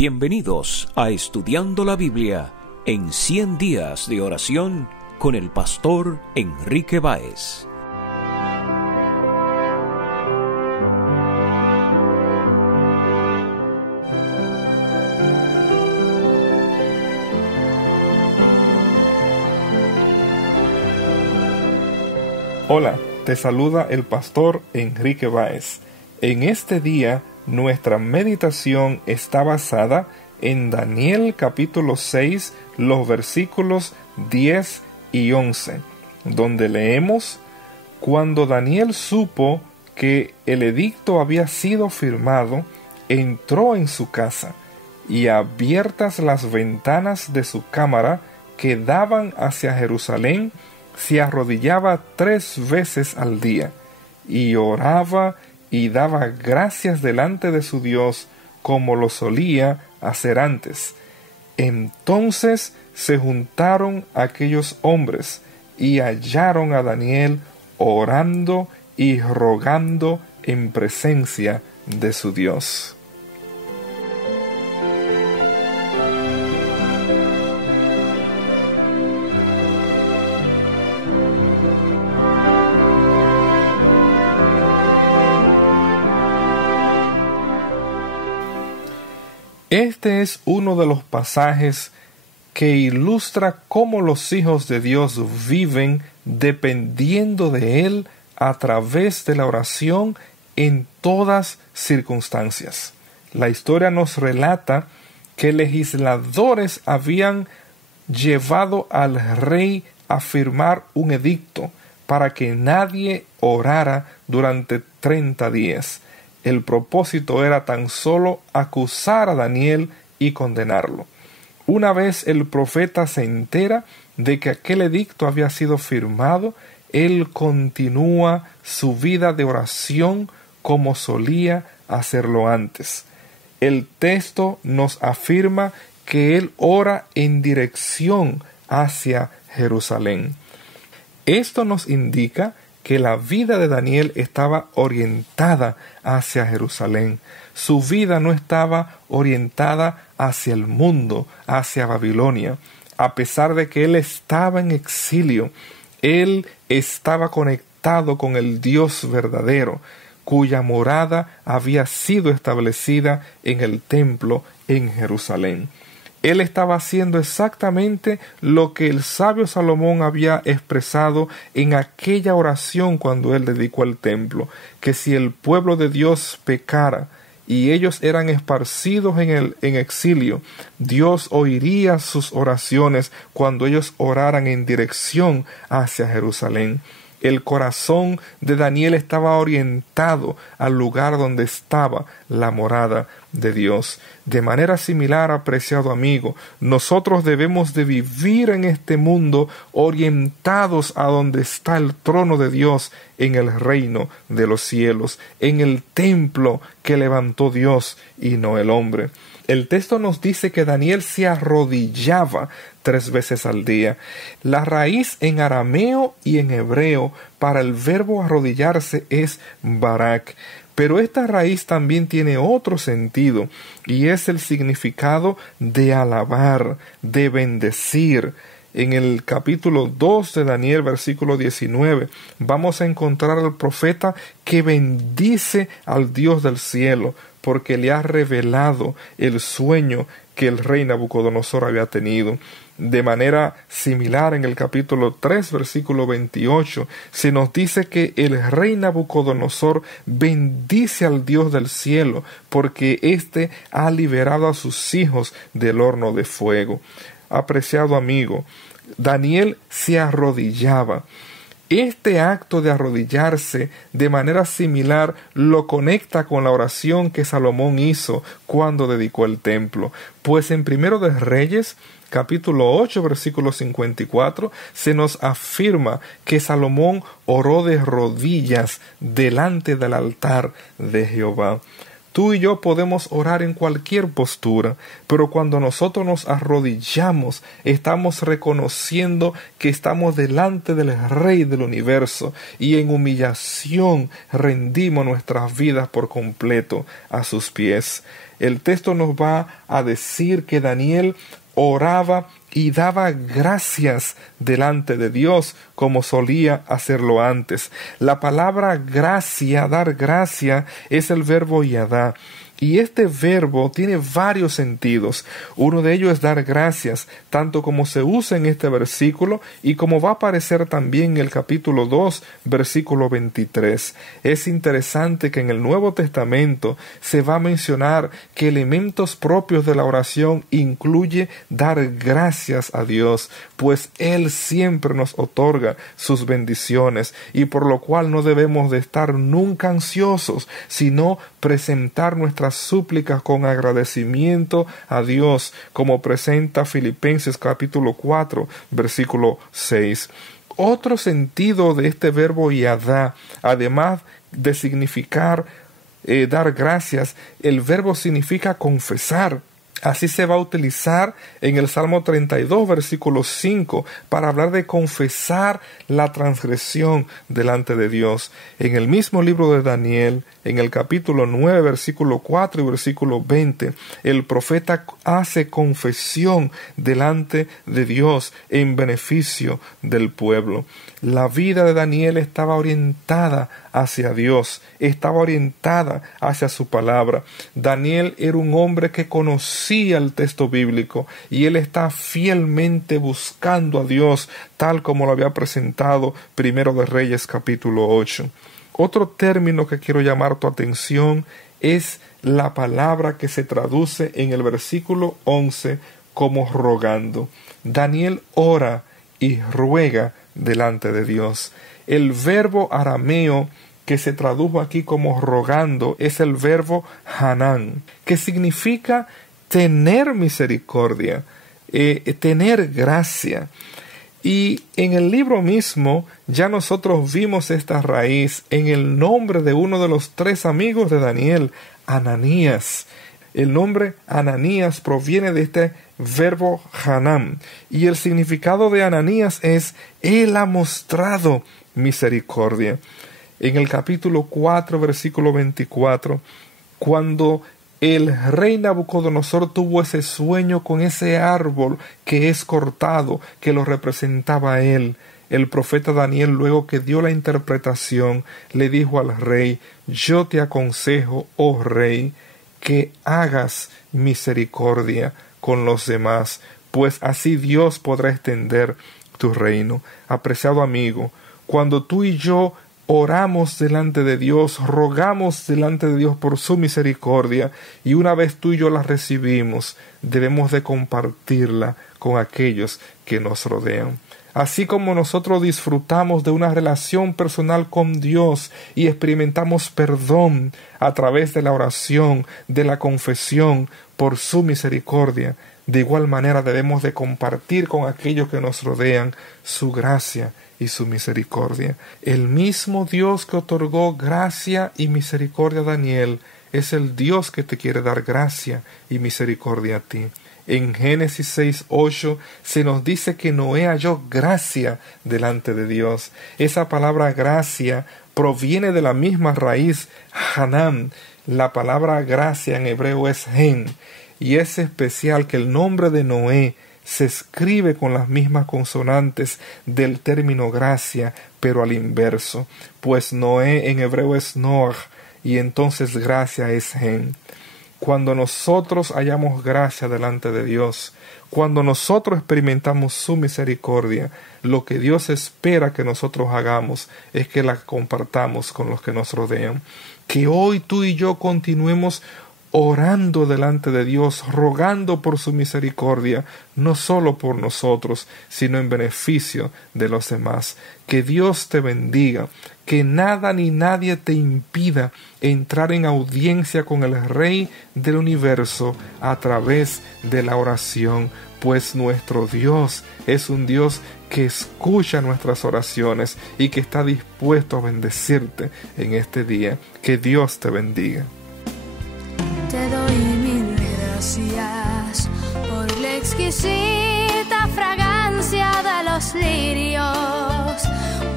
Bienvenidos a Estudiando la Biblia en 100 días de oración con el pastor Enrique Báez. Hola, te saluda el pastor Enrique Báez. En este día, nuestra meditación está basada en Daniel capítulo 6, los versículos 10 y 11, donde leemos: Cuando Daniel supo que el edicto había sido firmado, entró en su casa, y abiertas las ventanas de su cámara que daban hacia Jerusalén, se arrodillaba 3 veces al día, y oraba y daba gracias delante de su Dios, como lo solía hacer antes. Entonces se juntaron aquellos hombres, y hallaron a Daniel orando y rogando en presencia de su Dios. Este es uno de los pasajes que ilustra cómo los hijos de Dios viven dependiendo de Él a través de la oración en todas circunstancias. La historia nos relata que legisladores habían llevado al rey a firmar un edicto para que nadie orara durante 30 días. El propósito era tan solo acusar a Daniel y condenarlo. Una vez el profeta se entera de que aquel edicto había sido firmado, él continúa su vida de oración como solía hacerlo antes. El texto nos afirma que él ora en dirección hacia Jerusalén. Esto nos indica que la vida de Daniel estaba orientada hacia Jerusalén. Su vida no estaba orientada hacia el mundo, hacia Babilonia. A pesar de que él estaba en exilio, él estaba conectado con el Dios verdadero, cuya morada había sido establecida en el templo en Jerusalén. Él estaba haciendo exactamente lo que el sabio Salomón había expresado en aquella oración cuando él dedicó el templo, que si el pueblo de Dios pecara y ellos eran esparcidos en exilio, Dios oiría sus oraciones cuando ellos oraran en dirección hacia Jerusalén. El corazón de Daniel estaba orientado al lugar donde estaba la morada de Dios. De manera similar, apreciado amigo, nosotros debemos de vivir en este mundo orientados a donde está el trono de Dios en el reino de los cielos, en el templo que levantó Dios y no el hombre. El texto nos dice que Daniel se arrodillaba 3 veces al día. La raíz en arameo y en hebreo para el verbo arrodillarse es barak. Pero esta raíz también tiene otro sentido, y es el significado de alabar, de bendecir. En el capítulo 2 de Daniel, versículo 19, vamos a encontrar al profeta que bendice al Dios del cielo, porque le ha revelado el sueño que el rey Nabucodonosor había tenido. De manera similar, en el capítulo 3, versículo 28, se nos dice que el rey Nabucodonosor bendice al Dios del cielo, porque éste ha liberado a sus hijos del horno de fuego. Apreciado amigo, Daniel se arrodillaba. Este acto de arrodillarse de manera similar lo conecta con la oración que Salomón hizo cuando dedicó el templo, pues en Primero de Reyes, capítulo 8, versículo 54, se nos afirma que Salomón oró de rodillas delante del altar de Jehová. Tú y yo podemos orar en cualquier postura, pero cuando nosotros nos arrodillamos, estamos reconociendo que estamos delante del Rey del universo y en humillación rendimos nuestras vidas por completo a sus pies. El texto nos va a decir que Daniel oraba y daba gracias delante de Dios como solía hacerlo antes. La palabra gracia, dar gracia, es el verbo yadá. Y este verbo tiene varios sentidos. Uno de ellos es dar gracias, tanto como se usa en este versículo y como va a aparecer también en el capítulo 2, versículo 23. Es interesante que en el Nuevo Testamento se va a mencionar que elementos propios de la oración incluye dar gracias a Dios, pues Él siempre nos otorga sus bendiciones y por lo cual no debemos de estar nunca ansiosos, sino presentar nuestras súplicas con agradecimiento a Dios, como presenta Filipenses capítulo 4, versículo 6. Otro sentido de este verbo yadá, además de significar dar gracias, el verbo significa confesar. Así se va a utilizar en el Salmo 32, versículo 5, para hablar de confesar la transgresión delante de Dios. En el mismo libro de Daniel, en el capítulo 9, versículo 4 y versículo 20, el profeta hace confesión delante de Dios en beneficio del pueblo. La vida de Daniel estaba orientada hacia Dios, estaba orientada hacia su palabra. Daniel era un hombre que conocía el texto bíblico y él está fielmente buscando a Dios, tal como lo había presentado Primero de Reyes capítulo 8. Otro término que quiero llamar tu atención es la palabra que se traduce en el versículo 11 como rogando. Daniel ora y ruega delante de Dios. El verbo arameo que se tradujo aquí como rogando es el verbo hanán, que significa tener misericordia, tener gracia. Y en el libro mismo ya nosotros vimos esta raíz en el nombre de uno de los 3 amigos de Daniel, Ananías. El nombre Ananías proviene de este verbo hanán, y el significado de Ananías es él ha mostrado misericordia. En el capítulo 4, versículo 24, cuando el rey Nabucodonosor tuvo ese sueño con ese árbol que es cortado, que lo representaba a él, el profeta Daniel, luego que dio la interpretación, le dijo al rey: yo te aconsejo, oh rey, que hagas misericordia con los demás, pues así Dios podrá extender tu reino. Apreciado amigo, cuando tú y yo oramos delante de Dios, rogamos delante de Dios por su misericordia, y una vez tú y yo la recibimos, debemos de compartirla con aquellos que nos rodean. Así como nosotros disfrutamos de una relación personal con Dios y experimentamos perdón a través de la oración, de la confesión por su misericordia, de igual manera debemos de compartir con aquellos que nos rodean su gracia y su misericordia. El mismo Dios que otorgó gracia y misericordia a Daniel es el Dios que te quiere dar gracia y misericordia a ti. En Génesis 6:8 se nos dice que Noé halló gracia delante de Dios. Esa palabra gracia proviene de la misma raíz, hanán. La palabra gracia en hebreo es gen, y es especial que el nombre de Noé se escribe con las mismas consonantes del término gracia, pero al inverso, pues Noé en hebreo es Noach, y entonces gracia es gen. Cuando nosotros hallamos gracia delante de Dios, cuando nosotros experimentamos su misericordia, lo que Dios espera que nosotros hagamos es que la compartamos con los que nos rodean. Que hoy tú y yo continuemos orando delante de Dios, rogando por su misericordia, no solo por nosotros, sino en beneficio de los demás. Que Dios te bendiga, que nada ni nadie te impida entrar en audiencia con el Rey del universo a través de la oración, pues nuestro Dios es un Dios que escucha nuestras oraciones y que está dispuesto a bendecirte en este día. Que Dios te bendiga. exquisita fragancia de los lirios,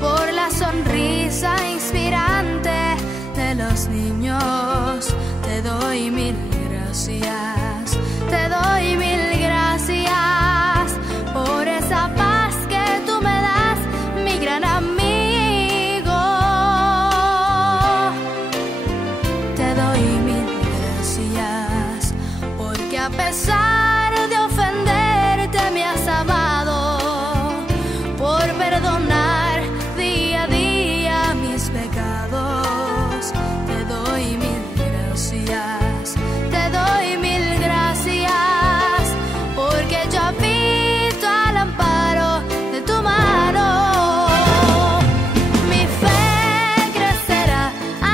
por la sonrisa inspirante de los niños. Te doy mil gracias, te doy mil gracias por esa paz que tú me das, mi gran amigo. Te doy mil gracias porque a pesar de ofenderte me has amado, por perdonar día a día mis pecados. Te doy mil gracias, te doy mil gracias porque yo habito al amparo de tu mano. Mi fe crecerá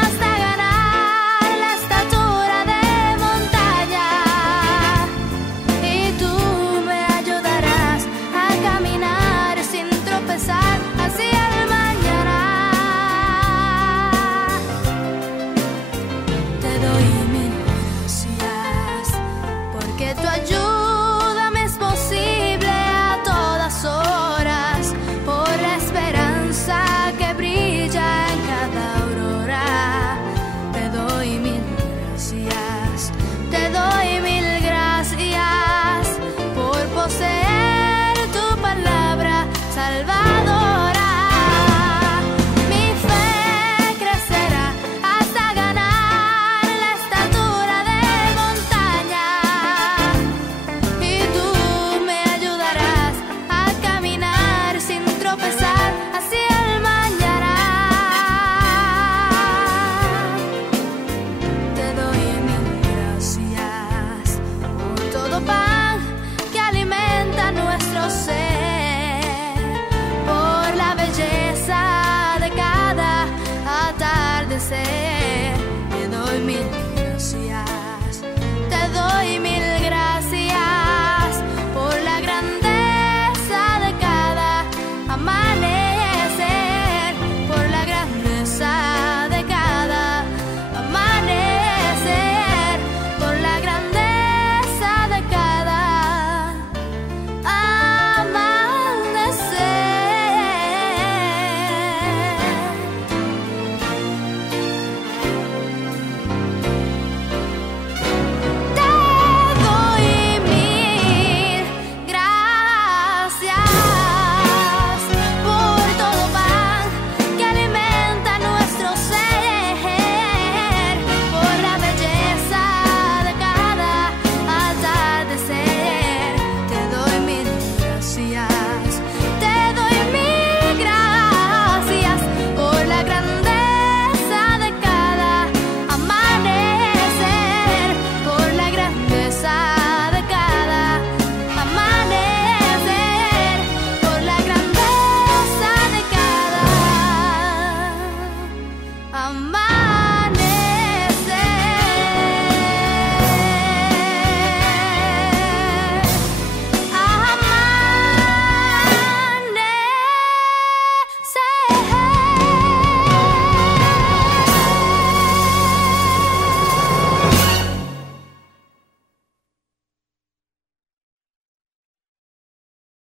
hasta ganar la estatura de montaña, y tú me ayudarás a caminar sin tropezar hacia el mañana. Te doy mil gracias porque tu ayuda me es posible a todas horas, por la esperanza que brilla en cada aurora. Te doy mil gracias, te doy mil gracias por poseer tu palabra salvadora. Mi fe crecerá hasta ganar la estatura de montaña, y tú me ayudarás a caminar sin tropezar hacia el mañana. Te doy mil gracias por todo pan que alimenta nuestro ser, por la belleza de cada atardecer. Te doy mil gracias, te doy mil gracias por la grandeza de cada amanecer, por la grandeza de cada amanecer, por la grandeza de cada amanecer. Te doy mil gracias por todo pan que alimenta nuestro ser, por la belleza de cada atardecer. Te doy mil gracias, te doy mil gracias por la grandeza de cada amanecer, por la grandeza de cada amanecer, por la grandeza de cada amanecer.